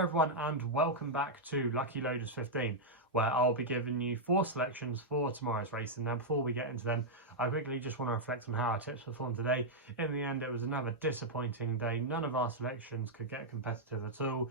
Hello everyone and welcome back to Lucky Loaders 15, where I'll be giving you 4 selections for tomorrow's race. And now before we get into them, I quickly just want to reflect on how our tips performed today. In the end, it was another disappointing day. None of our selections could get competitive at all.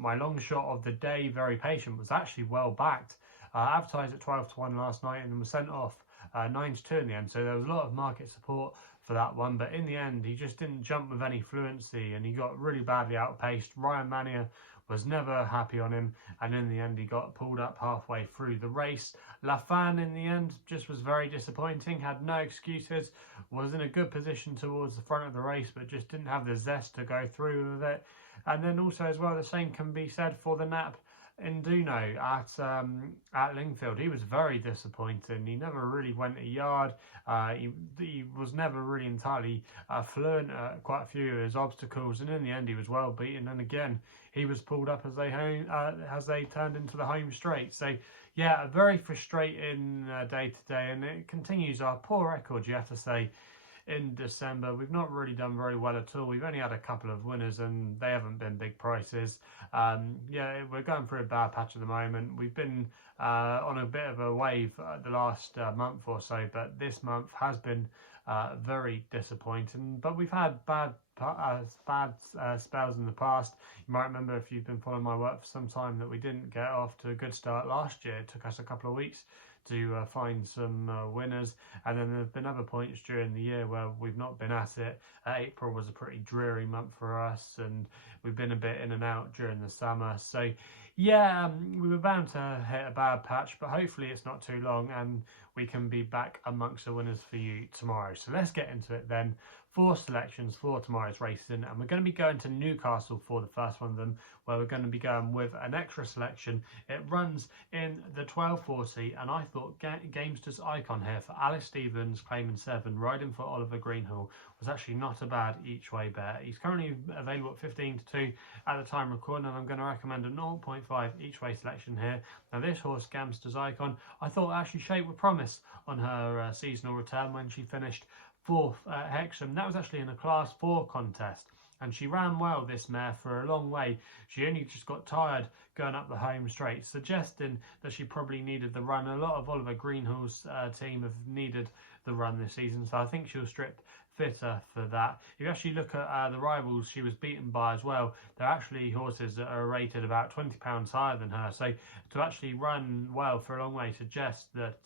My long shot of the day, Very Patient, was actually well backed. Advertised at 12-1 last night and then was sent off 9-2 in the end, so there was a lot of market support for that one, but in the end he just didn't jump with any fluency and he got really badly outpaced. Ryan Mania was never happy on him, and in the end he got pulled up halfway through the race. La Fan in the end just was very disappointing, had no excuses, was in a good position towards the front of the race but just didn't have the zest to go through with it. And then also as well, the same can be said for the Nap Induno at Lingfield. He was very disappointing. He never really went a yard. He was never really entirely fluent at quite a few of his obstacles, and in the end he was well beaten. And again, he was pulled up as they turned into the home straight. So yeah, a very frustrating day today, and it continues our poor record, you have to say. In December, we've not really done very well at all. We've only had a couple of winners and they haven't been big prices. Yeah, we're going through a bad patch at the moment. We've been on a bit of a wave the last month or so, but this month has been very disappointing. But we've had bad spells in the past. You might remember, if you've been following my work for some time, that we didn't get off to a good start last year. It took us a couple of weeks to find some winners, and then there have been other points during the year where we've not been at it. April was a pretty dreary month for us, and we've been a bit in and out during the summer. So yeah, we were bound to hit a bad patch, but hopefully it's not too long and we can be back amongst the winners for you tomorrow. So let's get into it then. 4 selections for tomorrow's racing, and we're going to be going to Newcastle for the first one of them, where we're going to be going with an extra selection. It runs in the 1240, and I thought Gamester's Icon here for Alice Stevens, claiming 7, riding for Oliver Greenhill, was actually not a bad each way bet. He's currently available at 15-2 at the time recording, and I'm going to recommend a 0.5 each way selection here. Now this horse, Gamester's Icon, I thought actually shaped with promise on her seasonal return when she finished 4th at Hexham. That was actually in a Class 4 contest, and she ran well, this mare, for a long way. She only just got tired going up the home straight, suggesting that she probably needed the run. A lot of Oliver Greenhill's team have needed the run this season, so I think she'll strip fitter for that. If you actually look at the rivals she was beaten by as well, they're actually horses that are rated about £20 higher than her, so to actually run well for a long way suggests that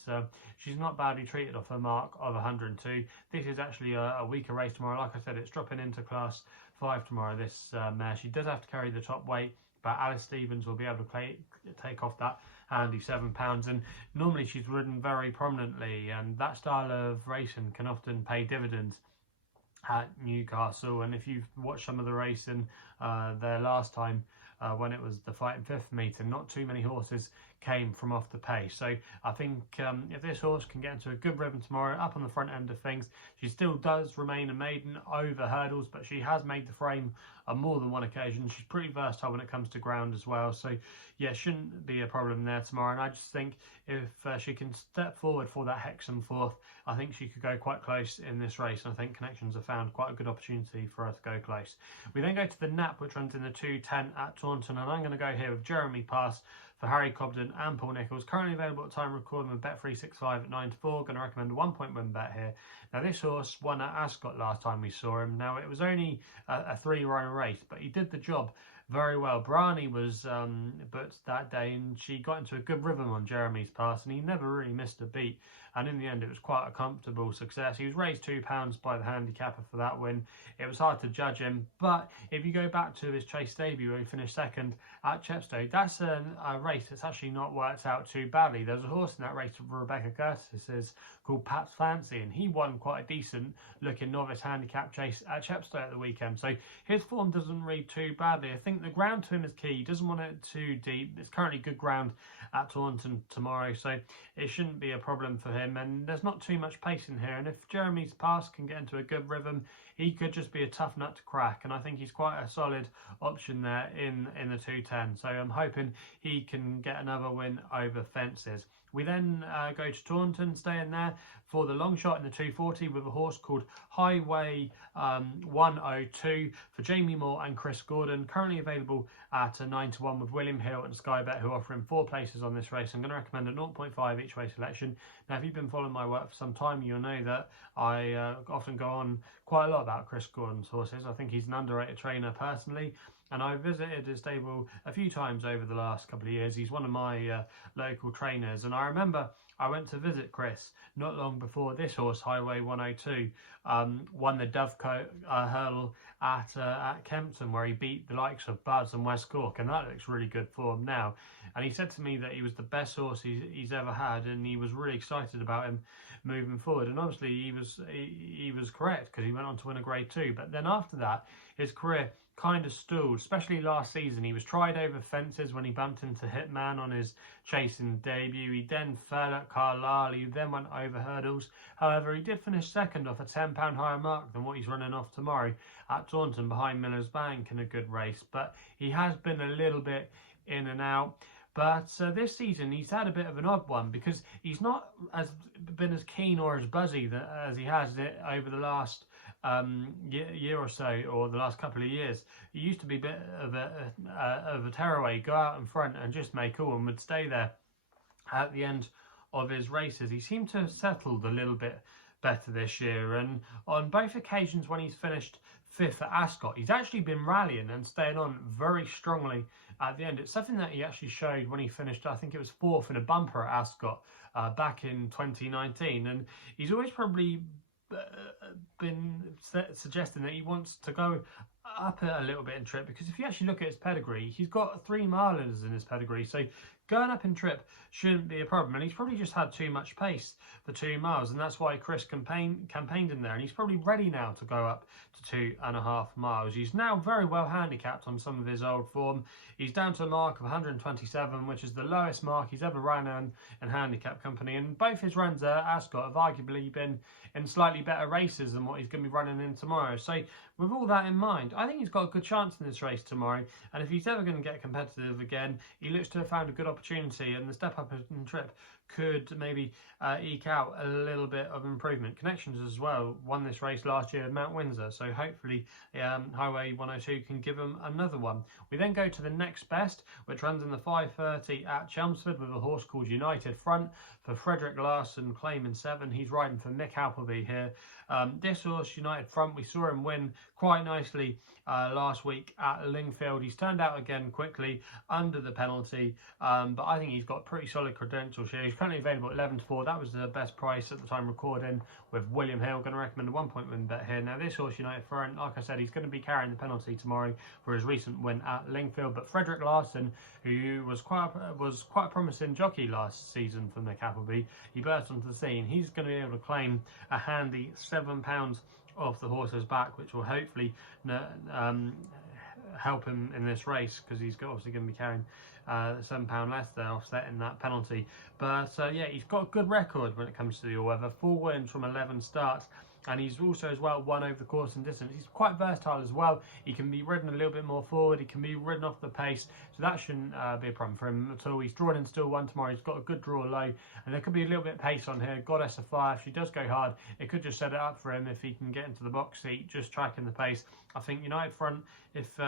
she's not badly treated off her mark of 102. This is actually a weaker race tomorrow. Like I said, it's dropping into Class 5 tomorrow, this mare. She does have to carry the top weight, but Alice Stevens will be able to take off that handy £7, and normally she's ridden very prominently, and that style of racing can often pay dividends at Newcastle. And if you've watched some of the racing there last time, when it was the Fighting Fifth meeting, not too many horses came from off the pace. So I think if this horse can get into a good rhythm tomorrow, up on the front end of things, she still does remain a maiden over hurdles, but she has made the frame on more than one occasion. She's pretty versatile when it comes to ground as well, so yeah, shouldn't be a problem there tomorrow. And I just think if she can step forward for that Hexham 4th, I think she could go quite close in this race, and I think Connections have found quite a good opportunity for her to go close. We then go to the Nap, which runs in the 210 at Taunton, and I'm going to go here with Jeremy Pass for Harry Cobden and Paul Nicholls. Currently available at time recording with Bet365 at 9-4. Going to recommend a 1-point win bet here. Now this horse won at Ascot last time we saw him. Now it was only a 3-runner race, but he did the job very well. Brani was but that day, and she got into a good rhythm on Jeremy's Pass, and he never really missed a beat, and in the end it was quite a comfortable success. He was raised £2 by the handicapper for that win. It was hard to judge him, but if you go back to his Chase debut where he finished 2nd at Chepstow, that's a race that's actually not worked out too badly. There's a horse in that race for Rebecca Curtis called Pat's Fancy, and he won quite a decent looking novice handicap chase at Chepstow at the weekend, so his form doesn't read too badly. I think the ground to him is key. He doesn't want it too deep. It's currently good ground at Taunton tomorrow, so it shouldn't be a problem for him, and there's not too much pace in here, and if Jeremy's Pass can get into a good rhythm, he could just be a tough nut to crack, and I think he's quite a solid option there in the 210, so I'm hoping he can get another win over fences. We then go to Taunton, staying there for the Longshot in the 240 with a horse called Highway 102 for Jamie Moore and Chris Gordon. Currently available at a 9-1 with William Hill and SkyBet, who are offering 4 places on this race. I'm going to recommend a 0.5 each way selection. Now, if you've been following my work for some time, you'll know that I often go on quite a lot about Chris Gordon's horses. I think he's an underrated trainer personally, and I visited his stable a few times over the last couple of years. He's one of my local trainers, and I remember I went to visit Chris not long before this horse, Highway 102, won the Dovecote hurdle at Kempton, where he beat the likes of Buzz and West Cork, and that looks really good for him now. And he said to me that he was the best horse he's ever had, and he was really excited about him moving forward. And obviously he was correct, because he went on to win a Grade 2. But then after that, his career kind of stalled, especially last season. He was tried over fences when he bumped into Hitman on his chasing debut. He then fell at Carlisle. He then went over hurdles. However, he did finish second off a £10 higher mark than what he's running off tomorrow at Taunton behind Miller's Bank in a good race. But he has been a little bit in and out. But this season he's had a bit of an odd one, because he's not been as keen or as buzzy as he has over the last year or so, or the last couple of years. He used to be a bit of a tearaway, go out in front and just make all, and would stay there at the end of his races. He seemed to have settled a little bit better this year, and on both occasions when he's finished 5th at Ascot, he's actually been rallying and staying on very strongly at the end. It's something that he actually showed when he finished, I think it was 4th in a bumper at Ascot back in 2019, and he's always probably been suggesting that he wants to go up a little bit in trip, because if you actually look at his pedigree, he's got 3 milers in his pedigree, so going up in trip shouldn't be a problem. And he's probably just had too much pace for 2 miles, and that's why Chris campaigned him there, and he's probably ready now to go up to 2.5 miles. He's now very well handicapped on some of his old form. He's down to a mark of 127, which is the lowest mark he's ever ran in handicap company, and both his runs at Ascot have arguably been in slightly better races than what he's going to be running in tomorrow. So with all that in mind, I think he's got a good chance in this race tomorrow, and if he's ever going to get competitive again, he looks to have found a good opportunity, and the step up in trip could maybe eke out a little bit of improvement. Connections as well won this race last year at Mount Windsor, so hopefully Highway 102 can give him another one. We then go to the next best, which runs in the 5:30 at Chelmsford with a horse called United Front for Frederick Larson, claiming 7. He's riding for Mick Appleby here. This horse, United Front, we saw him win quite nicely last week at Lingfield. He's turned out again quickly under the penalty, but I think he's got pretty solid credentials here. He's currently available at 11-4. That was the best price at the time recording with William Hill. Going to recommend a 1-point win bet here. Now this horse, United Front, like I said, he's going to be carrying the penalty tomorrow for his recent win at Lingfield. But Frederick Larson, who was quite a promising jockey last season for Mick Appleby, he burst onto the scene. He's going to be able to claim a handy £7 off the horse's back, which will hopefully help him in this race, because he's obviously going to be carrying £7 less there, offsetting that penalty. But yeah, he's got a good record when it comes to the all-weather. 4 wins from 11 starts, and he's also as well won over the course and distance. He's quite versatile as well. He can be ridden a little bit more forward. He can be ridden off the pace, so that shouldn't be a problem for him at all. He's drawn in still 1 tomorrow. He's got a good draw low, and there could be a little bit of pace on here. Goddess of Fire, if she does go hard, it could just set it up for him if he can get into the box seat, just tracking the pace. I think United Front, if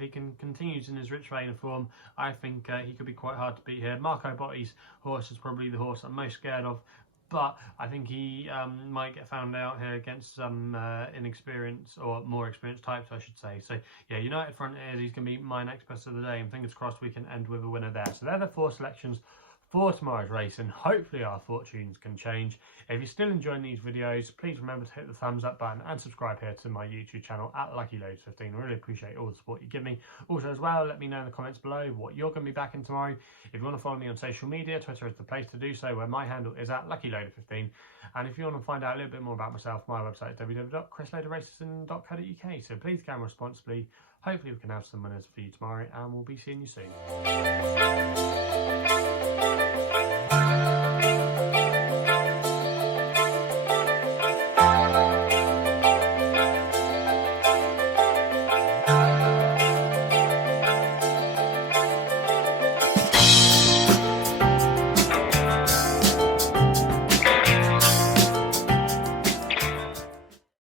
he can continue in his rich vein of form, I think he could be quite hard to beat here. Marco Botti's horse is probably the horse I'm most scared of, but I think he might get found out here against some inexperienced, or more experienced types, I should say. So yeah, United Front he's going to be my next best of the day, and fingers crossed we can end with a winner there. So they're the 4 selections for tomorrow's race, and hopefully our fortunes can change. If you're still enjoying these videos, please remember to hit the thumbs up button and subscribe here to my YouTube channel at LuckyLoads15. I really appreciate all the support you give me. Also as well, let me know in the comments below what you're going to be backing tomorrow. If you want to follow me on social media, Twitter is the place to do so, where my handle is at LuckyLoader15. And if you want to find out a little bit more about myself, my website is www.chrisloaderracing.co.uk. So please gamble responsibly. Hopefully we can have some winners for you tomorrow, and we'll be seeing you soon.